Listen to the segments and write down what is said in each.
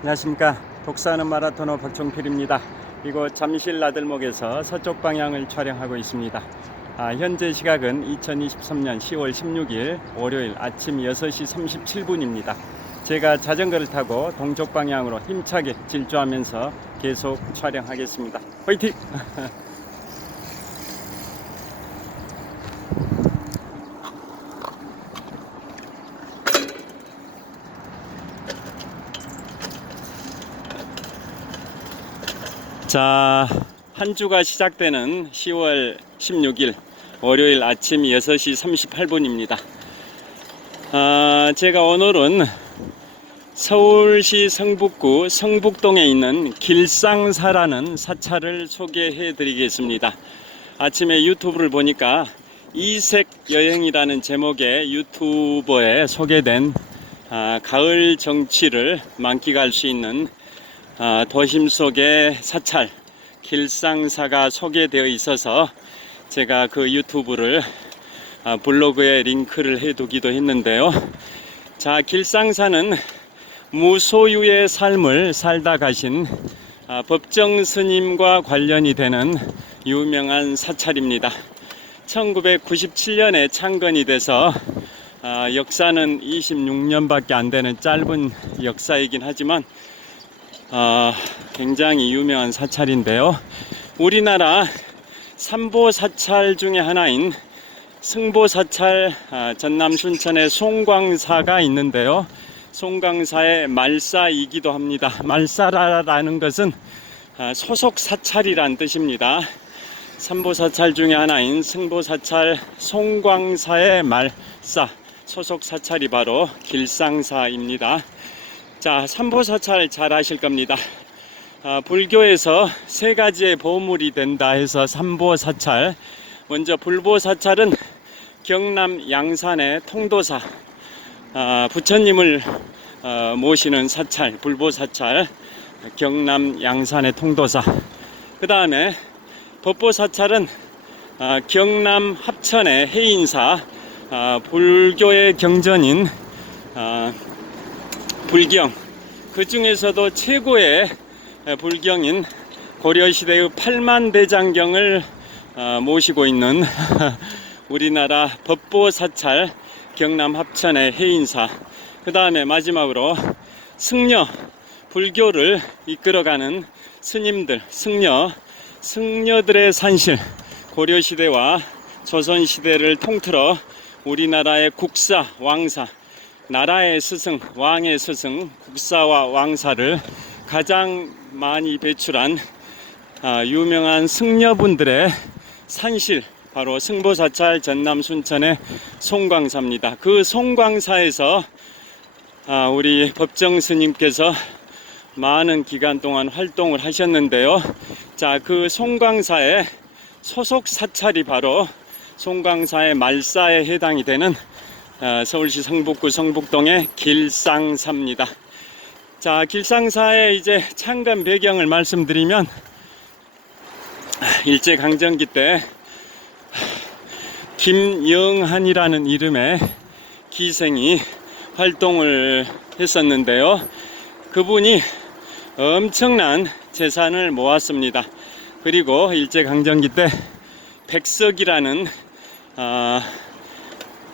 안녕하십니까. 독서하는 마라토너 박종필입니다. 이곳 잠실 나들목에서 서쪽 방향을 촬영하고 있습니다. 현재 시각은 2023년 10월 16일 월요일 아침 6시 37분입니다. 제가 자전거를 타고 동쪽 방향으로 힘차게 질주하면서 계속 촬영하겠습니다. 화이팅! 자, 한 주가 시작되는 10월 16일 월요일 아침 6시 38분입니다. 제가 오늘은 서울시 성북구 성북동에 있는 길상사라는 사찰을 소개해 드리겠습니다. 아침에 유튜브를 보니까 이색여행이라는 제목의 유튜버에 소개된 가을 정취를 만끽할 수 있는 도심 속의 사찰 길상사가 소개되어 있어서 제가 그 유튜브를 블로그에 링크를 해두기도 했는데요. 자, 길상사는 무소유의 삶을 살다 가신 법정 스님과 관련이 되는 유명한 사찰입니다. 1997년에 창건이 돼서 역사는 26년밖에 안 되는 짧은 역사이긴 하지만 굉장히 유명한 사찰인데요. 우리나라 삼보사찰 중에 하나인 승보사찰 전남 순천의 송광사가 있는데요. 송광사의 말사이기도 합니다. 말사라는 것은 소속 사찰이란 뜻입니다. 삼보사찰 중에 하나인 승보사찰 송광사의 말사 소속 사찰이 바로 길상사입니다. 자, 삼보사찰 잘 아실 겁니다. 불교에서 세 가지의 보물이 된다 해서 삼보사찰. 먼저 불보사찰은 경남 양산의 통도사 부처님을 모시는 사찰, 불보사찰, 경남 양산의 통도사. 그 다음에 법보사찰은 경남 합천의 해인사, 불교의 경전인 불경, 그 중에서도 최고의 불경인 고려시대의 팔만대장경을 모시고 있는 우리나라 법보사찰 경남 합천의 해인사. 그 다음에 마지막으로 승려, 불교를 이끌어가는 스님들, 승려들의 산실, 고려시대와 조선시대를 통틀어 우리나라의 국사, 왕사, 나라의 스승, 왕의 스승, 국사와 왕사를 가장 많이 배출한 유명한 승려분들의 산실, 바로 승보사찰 전남 순천의 송광사입니다. 그 송광사에서 우리 법정 스님께서 많은 기간 동안 활동을 하셨는데요. 자, 그 송광사의 소속 사찰이 바로 송광사의 말사에 해당이 되는 서울시 성북구 성북동의 길상사입니다. 자, 길상사의 이제 창건 배경을 말씀드리면 일제강점기 때 김영한이라는 이름의 기생이 활동을 했었는데요. 그분이 엄청난 재산을 모았습니다. 그리고 일제강점기 때 백석이라는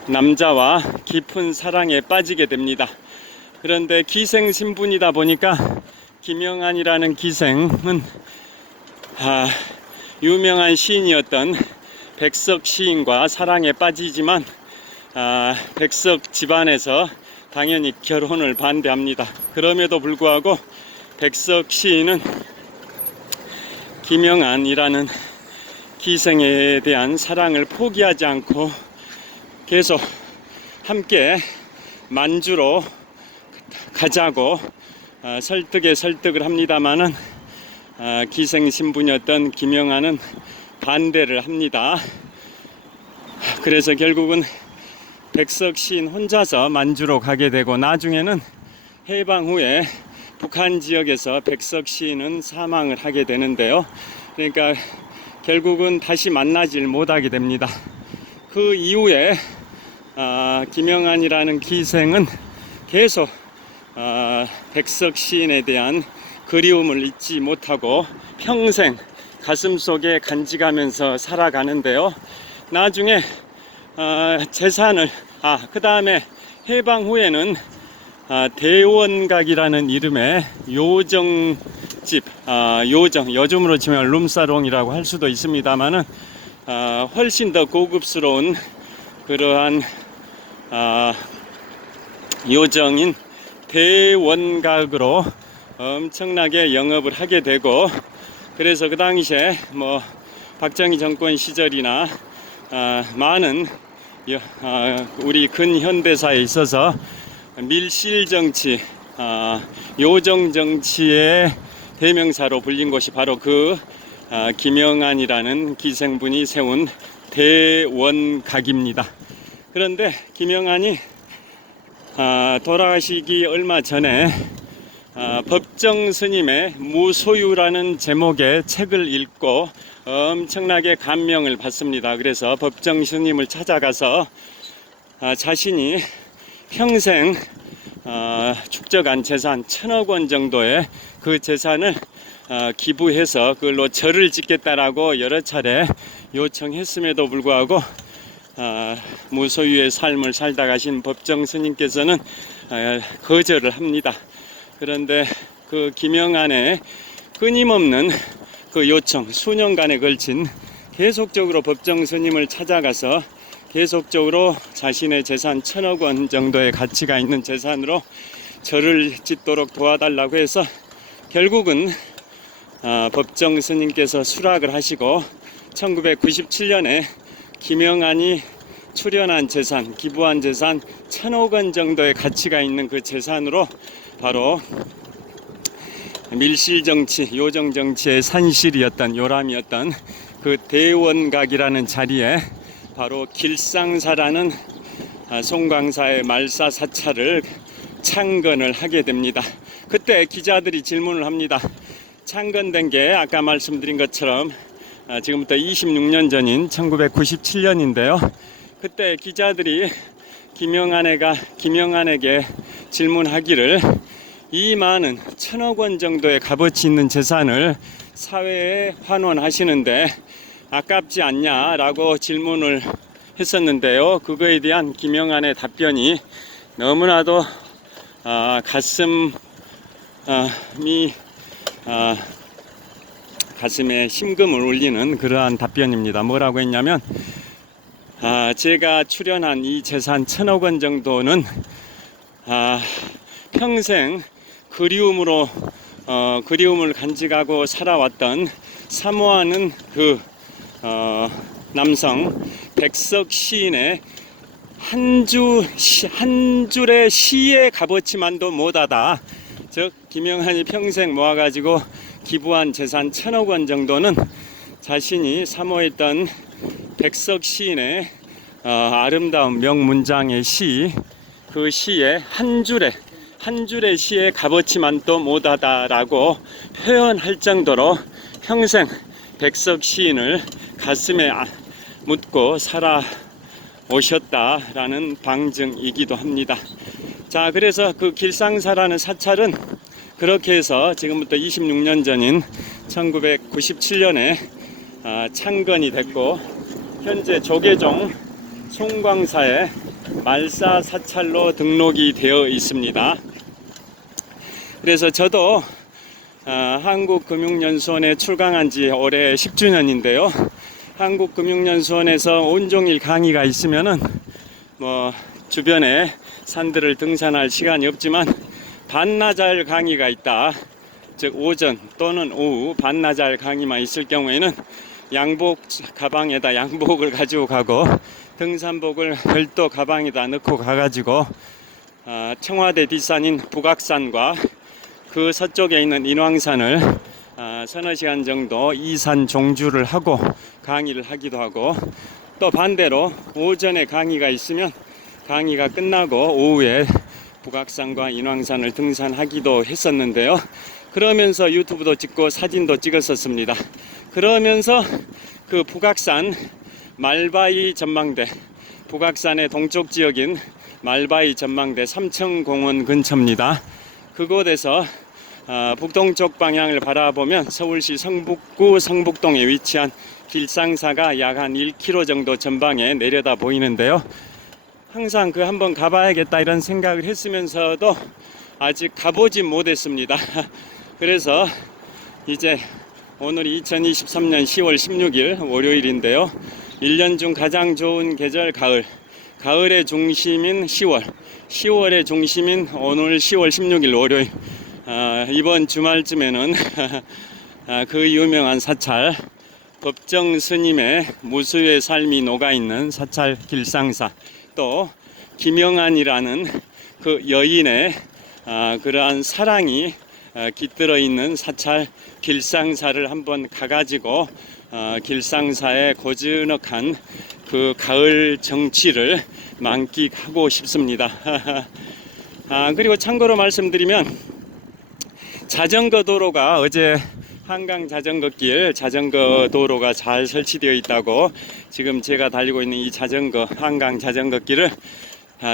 남자와 깊은 사랑에 빠지게 됩니다. 그런데 기생 신분이다 보니까 김영한이라는 기생은 유명한 시인이었던 백석 시인과 사랑에 빠지지만 백석 집안에서 당연히 결혼을 반대합니다. 그럼에도 불구하고 백석 시인은 김영한이라는 기생에 대한 사랑을 포기하지 않고 계속 함께 만주로 가자고 설득을 합니다마는 기생 신분이었던 김영한은 반대를 합니다. 그래서 결국은 백석 시인 혼자서 만주로 가게 되고, 나중에는 해방 후에 북한 지역에서 백석 시인은 사망을 하게 되는데요. 그러니까 결국은 다시 만나질 못하게 됩니다. 그 이후에 김영한이라는 기생은 계속 백석 시인에 대한 그리움을 잊지 못하고 평생 가슴속에 간직하면서 살아가는데요. 나중에 재산을 그 다음에 해방 후에는 대원각이라는 이름의 요정집, 요즘으로 치면 룸사롱이라고 할 수도 있습니다만은 훨씬 더 고급스러운 그러한 요정인 대원각으로 엄청나게 영업을 하게 되고, 그래서 그 당시에 뭐 박정희 정권 시절이나 많은 우리 근현대사에 있어서 밀실정치, 요정정치의 대명사로 불린 곳이 바로 그 김영안이라는 기생분이 세운 대원각입니다. 그런데 김영안이 돌아가시기 얼마 전에 법정 스님의 무소유라는 제목의 책을 읽고 엄청나게 감명을 받습니다. 그래서 법정 스님을 찾아가서 자신이 평생 축적한 재산 1,000억 원 정도의 그 재산을 기부해서 그걸로 절을 짓겠다라고 여러 차례 요청했음에도 불구하고 무소유의 삶을 살다 가신 법정 스님께서는 거절을 합니다. 그런데 그 김영안의 끊임없는 그 요청, 수년간에 걸친 계속적으로 법정 스님을 찾아가서 계속적으로 자신의 재산 1,000억 원 정도의 가치가 있는 재산으로 절을 짓도록 도와달라고 해서 결국은 법정 스님께서 수락을 하시고 1997년에 김영안이 출연한 재산, 기부한 재산 1,000억 원 정도의 가치가 있는 그 재산으로 바로 밀실정치, 요정정치의 산실이었던, 요람이었던 그 대원각이라는 자리에 바로 길상사라는 송광사의 말사 사찰을 창건을 하게 됩니다. 그때 기자들이 질문을 합니다. 창건된 게 아까 말씀드린 것처럼 지금부터 26년 전인 1997년인데요. 그때 기자들이 김영안에게 질문하기를 이 많은 1,000억 원 정도의 값어치 있는 재산을 사회에 환원하시는데 아깝지 않냐라고 질문을 했었는데요. 그거에 대한 김영안의 답변이 너무나도 가슴에 심금을 울리는 그러한 답변입니다. 뭐라고 했냐면 제가 출연한 이 재산 1,000억 원 정도는 평생 그리움을 간직하고 살아왔던 사모하는 그 남성 백석 시인의 한 줄의 시의 값어치만도 못하다. 즉 김영안이 평생 모아가지고 기부한 재산 1,000억 원 정도는 자신이 사모했던 백석 시인의 아름다운 명문장의 시, 그 시의 한 줄의 시의 값어치만도 못하다라고 표현할 정도로 평생 백석 시인을 가슴에 묻고 살아오셨다라는 방증이기도 합니다. 자, 그래서 그 길상사라는 사찰은 그렇게 해서 지금부터 26년 전인 1997년에 창건이 됐고, 현재 조계종 송광사의 말사 사찰로 등록이 되어 있습니다. 그래서 저도 한국금융연수원에 출강한 지 올해 10주년인데요. 한국금융연수원에서 온종일 강의가 있으면은 주변에 산들을 등산할 시간이 없지만 반나절 강의가 있다. 즉 오전 또는 오후 반나절 강의만 있을 경우에는 가방에다 양복을 가지고 가고 등산복을 별도 가방에다 넣고 가가지고 청와대 뒷산인 북악산과 그 서쪽에 있는 인왕산을 서너 시간 정도 이산 종주를 하고 강의를 하기도 하고, 또 반대로 오전에 강의가 있으면 강의가 끝나고 오후에 북악산과 인왕산을 등산하기도 했었는데요. 그러면서 유튜브도 찍고 사진도 찍었었습니다. 그러면서 그 북악산 말바위 전망대, 북악산의 동쪽 지역인 말바위 전망대 삼청공원 근처입니다. 그곳에서 북동쪽 방향을 바라보면 서울시 성북구 성북동에 위치한 길상사가 약 한 1km 정도 전방에 내려다 보이는데요. 항상 한번 가봐야겠다 이런 생각을 했으면서도 아직 가보지 못했습니다. 그래서 이제 오늘이 2023년 10월 16일 월요일인데요. 1년 중 가장 좋은 계절 가을의 중심인 10월의 중심인 오늘 10월 16일 월요일, 이번 주말쯤에는 그 유명한 사찰 법정 스님의 무수의 삶이 녹아있는 사찰 길상사, 또 김영안이라는 그 여인의 그러한 사랑이 깃들어 있는 사찰 길상사를 한번 가가지고 길상사의 고즈넉한 그 가을 정취를 만끽하고 싶습니다. 그리고 참고로 말씀드리면 자전거 도로가 어제 한강 자전거 도로가 잘 설치되어 있다고, 지금 제가 달리고 있는 이 한강 자전거 길을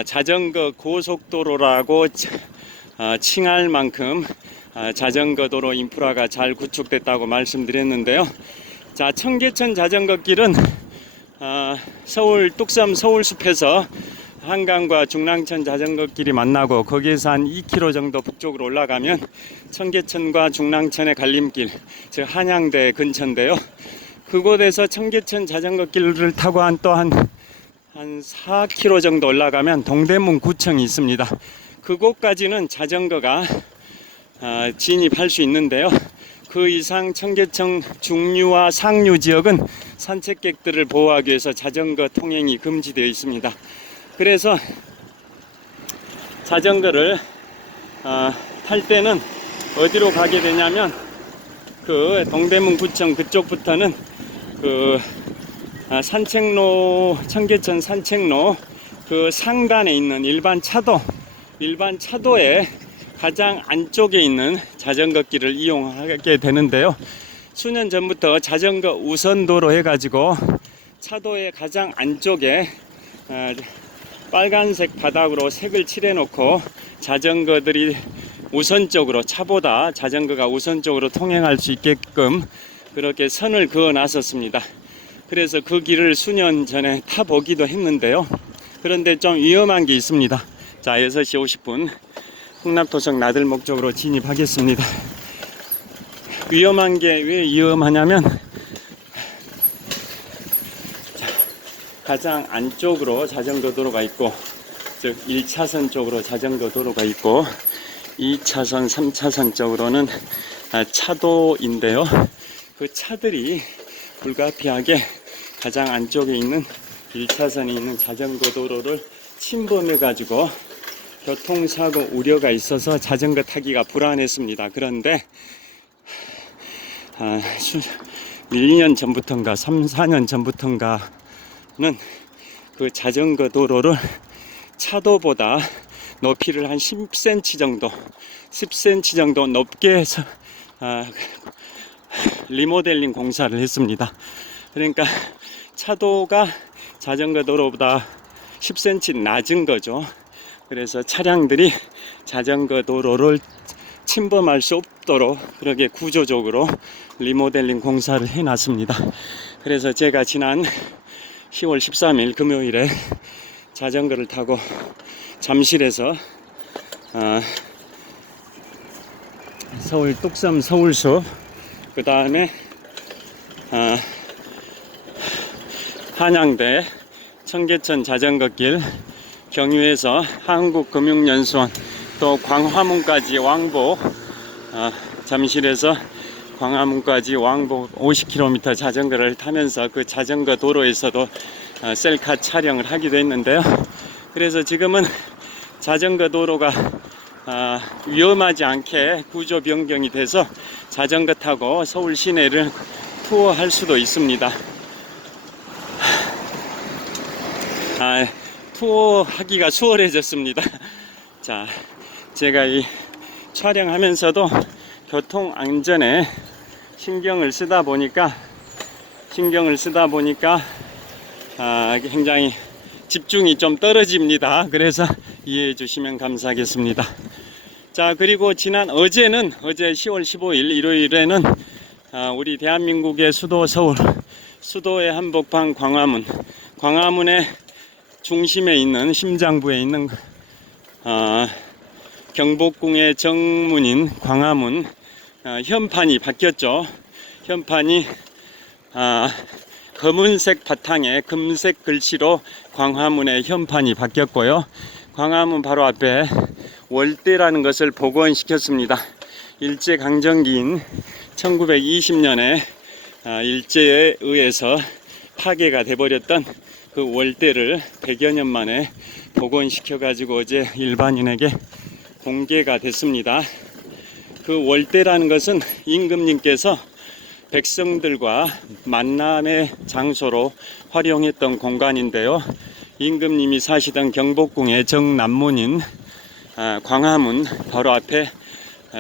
자전거 고속도로라고 칭할 만큼 자전거 도로 인프라가 잘 구축됐다고 말씀드렸는데요. 자, 청계천 자전거 길은 서울 뚝섬 서울숲에서 한강과 중랑천 자전거 길이 만나고 거기에서 한 2km 정도 북쪽으로 올라가면 청계천과 중랑천의 갈림길, 즉 한양대 근처인데요. 그곳에서 청계천 자전거 길을 타고 한 4km 정도 올라가면 동대문 구청이 있습니다. 그곳까지는 자전거가 진입할 수 있는데요. 그 이상 청계천 중류와 상류 지역은 산책객들을 보호하기 위해서 자전거 통행이 금지되어 있습니다. 그래서 자전거를 탈 때는 어디로 가게 되냐면 그 동대문 구청 그쪽부터는 그 산책로, 청계천 산책로 그 상단에 있는 일반 차도의 가장 안쪽에 있는 자전거 길을 이용하게 되는데요. 수년 전부터 자전거 우선도로 해가지고 차도의 가장 안쪽에 빨간색 바닥으로 색을 칠해놓고 자전거들이 우선적으로, 차보다 자전거가 우선적으로 통행할 수 있게끔 그렇게 선을 그어 놨었습니다. 그래서 그 길을 수년 전에 타보기도 했는데요. 그런데 좀 위험한 게 있습니다. 자, 6시 50분 흥남도성 나들목 쪽으로 진입하겠습니다. 위험한 게 왜 위험하냐면 가장 안쪽으로 자전거 도로가 있고, 즉 1차선 쪽으로 자전거 도로가 있고 2차선, 3차선 쪽으로는 차도인데요. 그 차들이 불가피하게 가장 안쪽에 있는 1차선에 있는 자전거 도로를 침범해 가지고 교통사고 우려가 있어서 자전거 타기가 불안했습니다. 그런데 1년 전부터인가 3, 4년 전부터인가는 그 자전거 도로를 차도보다 높이를 한 10cm 정도 높게 해서 리모델링 공사를 했습니다. 그러니까 차도가 자전거 도로보다 10cm 낮은 거죠. 그래서 차량들이 자전거 도로를 침범할 수 없도록 그렇게 구조적으로 리모델링 공사를 해놨습니다. 그래서 제가 지난 10월 13일 금요일에 자전거를 타고 잠실에서 서울 뚝섬 서울숲, 그 다음에 한양대 청계천 자전거길, 경유에서 한국금융연수원, 또 광화문까지 왕복, 잠실에서 광화문까지 왕복 50km 자전거를 타면서 그 자전거 도로에서도 셀카 촬영을 하기도 했는데요. 그래서 지금은 자전거 도로가 위험하지 않게 구조 변경이 돼서 자전거 타고 서울 시내를 투어할 수도 있습니다. 투어하기가 수월해졌습니다. 자, 제가 이 촬영하면서도 교통 안전에 신경을 쓰다 보니까 굉장히 집중이 좀 떨어집니다. 그래서 이해해 주시면 감사하겠습니다. 자, 그리고 어제 10월 15일 일요일에는 우리 대한민국의 수도 서울, 수도의 한복판 광화문의 중심에 있는 심장부에 있는 경복궁의 정문인 광화문 현판이 바뀌었죠. 현판이 검은색 바탕에 금색 글씨로 광화문의 현판이 바뀌었고요. 광화문 바로 앞에 월대라는 것을 복원시켰습니다. 일제강점기인 1920년에 일제에 의해서 파괴가 돼버렸던 그 월대를 100여 년 만에 복원시켜 가지고 어제 일반인에게 공개가 됐습니다. 그 월대라는 것은 임금님께서 백성들과 만남의 장소로 활용했던 공간인데요. 임금님이 사시던 경복궁의 정남문인 광화문 바로 앞에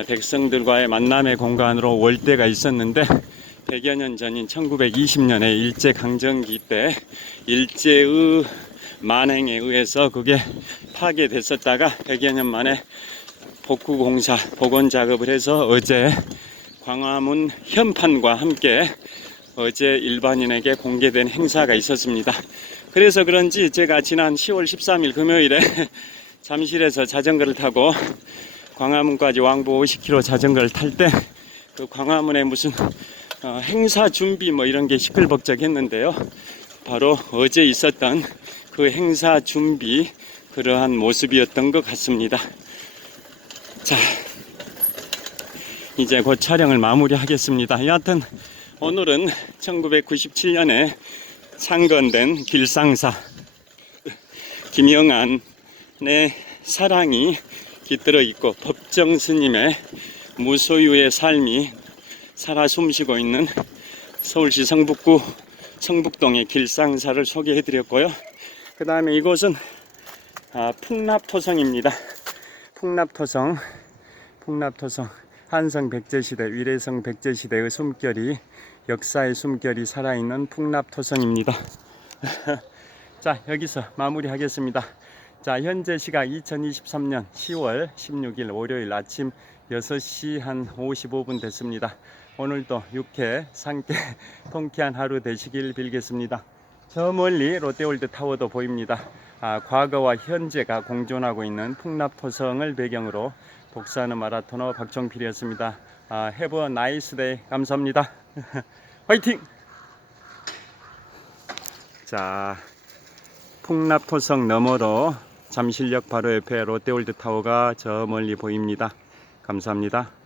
백성들과의 만남의 공간으로 월대가 있었는데 100여 년 전인 1920년에 일제강점기 때 일제의 만행에 의해서 그게 파괴됐었다가 100여 년 만에 복구공사 복원 작업을 해서 어제 광화문 현판과 함께 어제 일반인에게 공개된 행사가 있었습니다. 그래서 그런지 제가 지난 10월 13일 금요일에 잠실에서 자전거를 타고 광화문까지 왕복 50km 자전거를 탈 때 그 광화문에 무슨 행사 준비 뭐 이런 게 시끌벅적했는데요. 바로 어제 있었던 그 행사 준비 그러한 모습이었던 것 같습니다. 자, 이제 곧 촬영을 마무리하겠습니다. 여하튼 오늘은 1997년에 창건된 길상사 김영안의 사랑이 깃들어 있고 법정 스님의 무소유의 삶이 살아 숨쉬고 있는 서울시 성북구 성북동의 길상사를 소개해 드렸고요. 그 다음에 이곳은 풍납토성입니다. 풍납토성 한성 백제시대 위례성 백제시대의 숨결이 역사의 숨결이 살아있는 풍납토성입니다. 자, 여기서 마무리하겠습니다. 자, 현재 시각 2023년 10월 16일 월요일 아침 6시 한 55분 됐습니다. 오늘도 유쾌, 상쾌, 통쾌한 하루 되시길 빌겠습니다. 저 멀리 롯데월드타워도 보입니다. 과거와 현재가 공존하고 있는 풍납토성을 배경으로 독서하는 마라토너 박종필이었습니다. Have a nice day. 감사합니다. 화이팅! 자, 풍납토성 너머로 잠실역 바로 옆에 롯데월드타워가 저 멀리 보입니다. 감사합니다.